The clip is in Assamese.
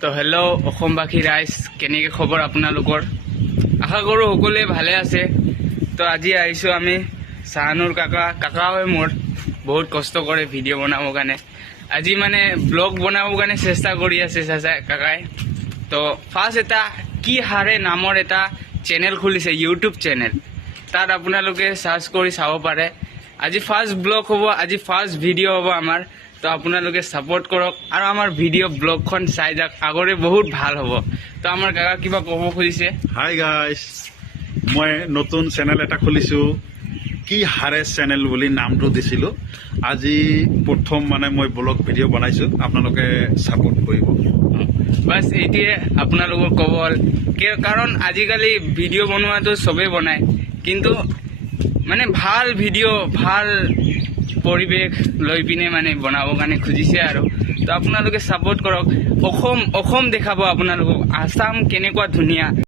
তো হেল্ল' অসমবাসী ৰাইজ, কেনেকৈ খবৰ আপোনালোকৰ? আশা কৰোঁ সকলোৱে ভালে আছে। তো আজি আহিছোঁ আমি চাহানুৰ কাকা হয় মোৰ, বহুত কষ্ট কৰে ভিডিঅ' বনাবৰ কাৰণে। আজি মানে ব্লগ বনাবৰ কাৰণে চেষ্টা কৰি আছে কাকাই। তো ফাৰ্ষ্ট এটা কি হাৰে নামৰ এটা চেনেল খুলিছে, ইউটিউব চেনেল। তাত আপোনালোকে চাৰ্চ কৰি চাব পাৰে। আজি ফাৰ্ষ্ট ব্লগ হ'ব, আজি ফাৰ্ষ্ট ভিডিঅ' হ'ব আমাৰ। তো আপোনালোকে ছাপোৰ্ট কৰক আৰু আমাৰ ভিডিঅ' ব্লগখন চাই যাওক, আগৰে বহুত ভাল হ'ব। তো আমাৰ কাকা কিবা ক'ব খুজিছে। হাই গাইজ, মই নতুন চেনেল এটা খুলিছোঁ, কি হাৰে চেনেল বুলি নামটো দিছিলোঁ। আজি প্ৰথম মানে মই ব্লগ ভিডিঅ' বনাইছোঁ, আপোনালোকে ছাপোৰ্ট কৰিব। বাছ এইটোৱে আপোনালোকক ক'ব হ'ল, কাৰণ আজিকালি ভিডিঅ' বনোৱাটো চবেই বনায়, কিন্তু মানে ভাল ভিডিঅ', ভাল পৰিৱেশ লৈ পিনে মানে বনাবৰ কাৰণে খুজিছে আৰু। তো আপোনালোকে ছাপোৰ্ট কৰক। অসম দেখাব আপোনালোকক, আসাম কেনেকুৱা ধুনীয়া।